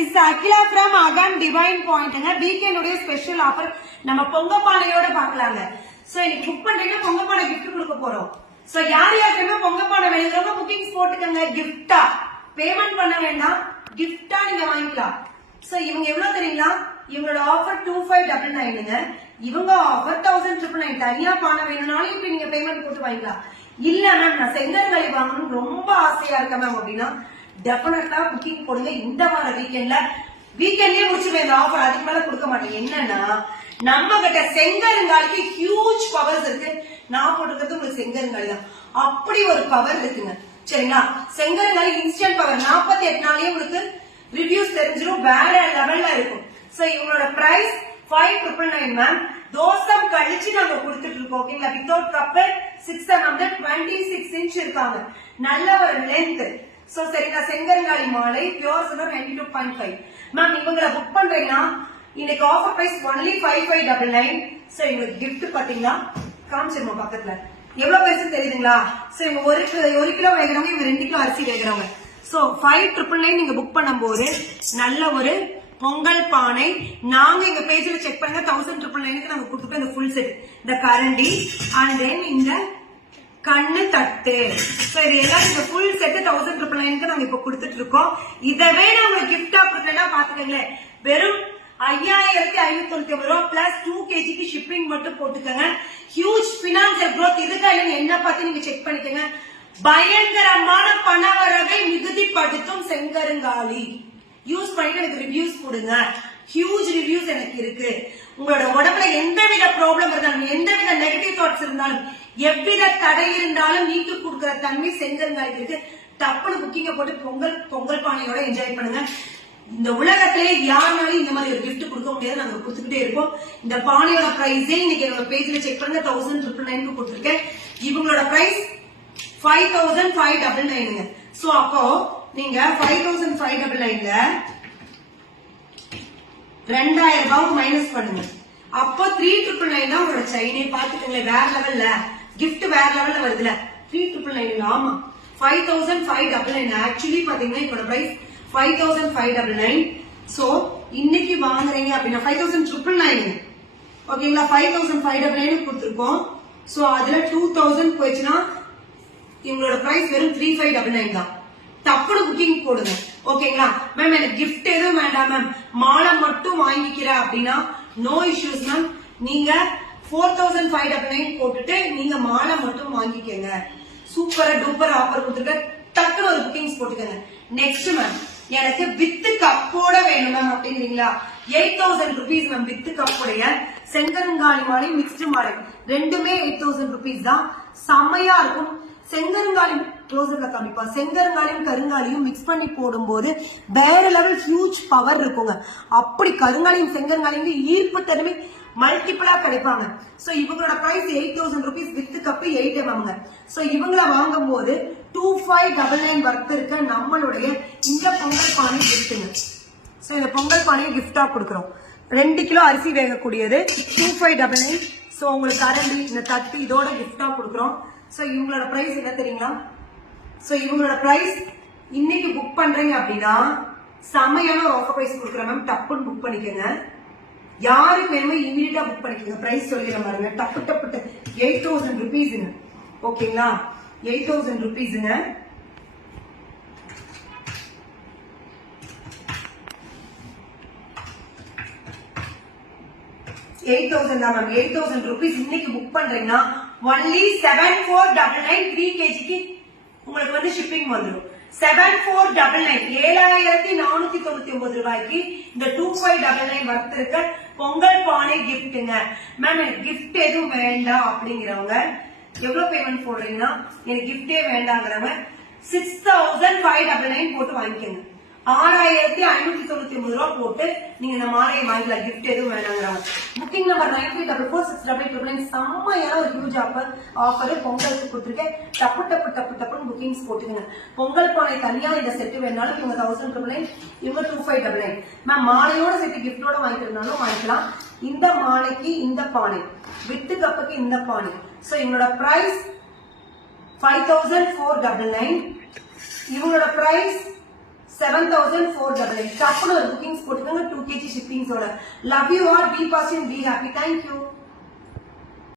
Is Akila from Agam divine பாயிண்ட்ங்க வீக்கெண்டுடைய special offer நம்ம பொங்கப்பானையோட பார்க்கலாங்க. சோ இன்னைக்கு புக் பண்றீங்கன்னா பொங்கப்பானை கிஃப்ட் கொடுக்க போறோம். சோ யார் யாருக்குமே பொங்கப்பானை வேணுங்கிறவங்க புக்கிங்ஸ் போட்டுக்கோங்க. கிஃப்டா பேமெண்ட் பண்ண வேண்டாம். கிஃப்டா நீங்க வாங்கிக்கலாம். சோ இவங்க எவ்வளவு தெரியுங்களா? இவங்களோட ஆஃபர் டூ ஃபைவ் டபுள் நைனுங்க இவங்க ஆஃபர் தௌசண்ட் ட்ரிபிள் நைன் தனியா பானை வேணும்னாலும் இப்படி நீங்க பேமெண்ட் போட்டு வாங்கிக்கலாம். இல்ல மேம் நான் செங்கற்களை வாங்கணும் ரொம்ப ஆசையா இருக்கேன் மேம் அப்படின்னா டெஃபினட்டா புக்கிங் போடுங்க. இந்த வார வீக்கெண்ட்ல வீக்கெண்ட்லயே முடிச்சிருவேன். இந்த ஆஃபர் அதுக்கு மேல கொடுக்க மாட்டேன். என்னன்னா நம்ம கிட்ட செங்கருங்காலிக்கு ஹியூஜ் பவர்ஸ் இருக்கு. நான் போட்டுக்கிறது உங்களுக்கு செங்கருங்காலி தான். அப்படி ஒரு பவர் இருக்குங்க. சரிங்களா? செங்கருங்காலி இன்ஸ்டன்ட் பவர் நாற்பத்தி எட்டு நாளே உங்களுக்கு ரிவ்யூஸ் தெரிஞ்சிடும் வேற லெவல்ல இருக்கும். சோ இவங்களோட price five triple nine ma'am தோசம் கழிச்சு நாங்க கொடுத்துட்டு இருக்கோம். ஓகேங்களா வித்தவுட் கப்பல் six hundred twenty six inch இருக்காங்க. நல்ல ஒரு லென்த் சோ சரிங்களா செங்கருங்காலி மாலை pure silver ninety two point five ma'am இவங்களை புக் பண்றீங்கன்னா இன்னைக்கு offer price only five five double nine so இவங்களுக்கு கிஃப்ட் பாத்தீங்கன்னா காமிச்சிருமா பக்கத்துல. எவ்வளவு பெருசு தெரியுதுங்களா? சோ இவங்க ஒரு கிலோ ஒரு கிலோ வேகிறவங்க இவங்க ரெண்டு கிலோ அரிசி வேகிறவங்க சோ ஃபைவ் ட்ரிபிள் நைன் நீங்க புக் பண்ணும்போது நல்ல ஒரு பொங்கல் பானை நாங்க எங்க பேஜ்ல செக் பண்ணுங்க தௌசண்ட் ட்ரிபிள் நைனுக்கு நாங்க கொடுத்துருக்கோம் இந்த ஃபுல் செட் இந்த கரண்டி அண்ட் தென் இந்த கண்ணு தட்டு. சோ இது எல்லாம் இந்த ஃபுல் செட்டு தௌசண்ட் ட்ரிபிள் நைனுக்கு நாங்க இப்ப கொடுத்துட்டு இருக்கோம் இதவே நாங்க கிஃப்டா கொடுக்கலன்னா பாத்துக்கங்களேன். வெறும் ஐயாயிரத்தி ஐநூத்தி தொண்ணூத்தி ஒன்பது ரூபா பிளஸ் டூ கேஜிக்கு ஷிப்பிங் மட்டும் போட்டுக்கோங்க. ஹியூஜ் பினான்சியல் க்ரோத் இதுக்கா இல்லைங்க. என்ன பார்த்து நீங்க செக் பண்ணிக்கோங்க. பயங்கரமான பணவரவை மிகுதிப்படுத்தும் செங்கருங்காலி. யூஸ் பண்ணிட்டு எனக்கு ரிவ்யூஸ் கொடுங்க. ஹியூஜ் ரிவ்யூஸ் எனக்கு இருக்கு. உங்களோட உடம்புல எந்தவித ப்ராப்ளம் இருந்தாலும் எந்தவித நெகட்டிவ் தாட்ஸ் இருந்தாலும் எவ்வித தடை இருந்தாலும் நீக்கி கொடுக்குற தன்மை செங்கருங்காலிக்கு இருக்கு. டப்புனு குக்கிங்க போட்டு பொங்கல் பொங்கல் பானையோட என்ஜாய் பண்ணுங்க. இந்த உலகத்திலே யாருனாலும் இந்த மாதிரி ஒரு கிஃப்ட் கொடுக்க முடியாது. நாங்க கொடுத்துக்கிட்டே இருப்போம். இந்த பானையோட பிரைஸே இன்னைக்கு என்னோட பேஜ்ல செக் பண்ணுங்க. தௌசண்ட் ட்ரிபிள் நைன் கொடுத்துருக்கேன். இவங்களோட price five thousand five double நைனுங்க so அப்போ நீங்க ஃபைவ் தௌசண்ட் ஃபைவ் டபுள் நைன்ல ரெண்டாயிரம் ரூபாவும் மைனஸ் பண்ணுங்க. அப்போ த்ரீ ட்ரிபிள் நைன் தான் உங்களோட செயினே பாத்துக்கோங்களேன் வேற லெவல்ல கிஃப்ட் வேற லெவல்ல வருதுல. த்ரீ ட்ரிபிள் நைன் ஆமா. Five thousand five double nine actually பாத்தீங்கன்னா இப்போ price five thousand five double nine so இன்னைக்கு வாங்குறீங்க அப்படின்னா ஃபைவ் தௌசண்ட் ட்ரிபிள் நைன் ஓகேங்களா? Five thousand five double nine கொடுத்துருக்கோம். சோ அதுல டூ தௌசண்ட் போயிடுச்சுன்னா இவங்களோட பிரைஸ் வெறும் த்ரீ ஃபைவ் டபுள் நைன் தான். தப்பு புக்கிங் போடுங்க. ஓகேங்களா மேம் எனக்கு கிஃப்ட் எதுவும் வேண்டாம் மேம் மாலை மட்டும் வாங்கிக்கிறேன் அப்படின்னா நோ இஷ்யூஸ் மேம் நீங்க four thousand five double nine போட்டுட்டு நீங்க மாலை மட்டும் வாங்கிக்கோங்க. சூப்பரா டூப்பர் ஆஃபர் கொடுத்துருக்க டக்குனு ஒரு புக்கிங்ஸ் போட்டுக்கோங்க. நெக்ஸ்ட் மேம் எனக்கு வித்து கப்போட வேணும் மேம் அப்படிங்கிறீங்களா? Eight thousand rupees ma'am with கப்போடைய செங்கருங்காலி மாலை மிக்ஸ்டு மாலை. ரெண்டுமே எயிட் தௌசண்ட் ருபீஸ் தான். செம்மையா இருக்கும். செங்கருங்காலி க்ளோஸ்அப்ல காமிப்பா. செங்கருங்காலையும் கருங்காலையும் மிக்ஸ் பண்ணி போடும்போது வேற லெவல் ஹியூஜ் பவர் இருக்குங்க. அப்படி கருங்காலையும் செங்கருங்காலையும் ஈர்ப்பு தன்மை மல்டிபிளா கிடைப்பாங்க. சோ இவங்களோட price eight thousand rupees with cup eight எம்எம்ங்க so இவங்கள வாங்கும் போது two five double nine worth இருக்க நம்மளுடைய இந்த பொங்கல் பானை கிஃப்ட்டுங்க சோ இந்த பொங்கல் பானையை கிஃப்டா கொடுக்குறோம். ரெண்டு கிலோ அரிசி வேகக்கூடியது two five double nine so உங்களுக்கு கரண்டி இந்த தட்டு இதோட கிஃப்டா கொடுக்குறோம். ஸோ இவங்களோட பிரைஸ் என்ன தெரியுங்களா? ஸோ இவங்களோட ப்ரைஸ் இன்னைக்கு புக் பண்றீங்க அப்படின்னா செமையான ஒரு ஆஃபர் ப்ரைஸ் கொடுக்குறேன் மேம் டப்புன்னு புக் பண்ணிக்கோங்க. யாருக்கு வேணுமோ இமீடியட்டா புக் பண்ணிக்கோங்க. ப்ரைஸ் சொல்லிடுற பாருங்க. டப்பு டப்பு எயிட் தௌசண்ட் ருபீஸுங்க ஓகேங்களா எயிட் தௌசண்ட் ருபீஸுங்க எயிட் தௌசண்ட் தான் மேம் எயிட் தௌசண்ட் ருபீஸ் இன்னைக்கு புக் பண்றீங்கன்னா only seven four double nine three கேஜிக்கு உங்களுக்கு வந்து ஷிப்பிங் வந்துடும் செவன் ஃபோர் டபுள் நைன் ஏழாயிரத்தி நானூத்தி தொண்ணூத்தி ஒன்பது ரூபாய்க்கு இந்த two five double nine worth இருக்க பொங்கல் பானை கிஃப்ட்டுங்க மேம் எனக்கு கிஃப்ட் எதுவும் வேண்டாம் அப்படிங்கிறவங்க எவ்வளவு பேமெண்ட் போடுறீங்கன்னா எனக்கு கிஃப்டே வேண்டாங்கிறவங்க six thousand five double nine போட்டு வாங்கிக்கோங்க. ஆறாயிரத்தி ஐநூத்தி தொண்ணூத்தி ஒன்பது ரூபா போட்டு நீங்க இந்த மாலையை வாங்கிக்கலாம் கிஃப்ட் எதுவும் வேணாங்கிறாங்க booking number nine three double four six double triple nine செம்மையான ஒரு ஹியூஜ் ஆஃபர் ஆஃபர் பொங்கலுக்கு கொடுத்துருக்கேன். டப்பு டப்பு டப்பு டப்புன்னு புக்கிங்ஸ் போட்டுக்கங்க. பொங்கல் பானை தனியா இந்த செட்டு வேணாலும் இவங்க தௌசண்ட் டபுள் நைன் இவங்க two five double nine ma'am மாலையோட set கிஃப்டோட வாங்கிக்கிறதுனாலும் வாங்கிக்கலாம். இந்த மாலைக்கு இந்த பானை விட்டு கப்புக்கு இந்த பானை. ஸோ எங்களோட price five thousand four double nine இவங்களோட price seven thousand four double eight டப்புனு ஒரு புக்கிங்ஸ் போட்டுக்கோங்க two KG ஷிப்பிங்ஸோட love you R P passing P happy thank you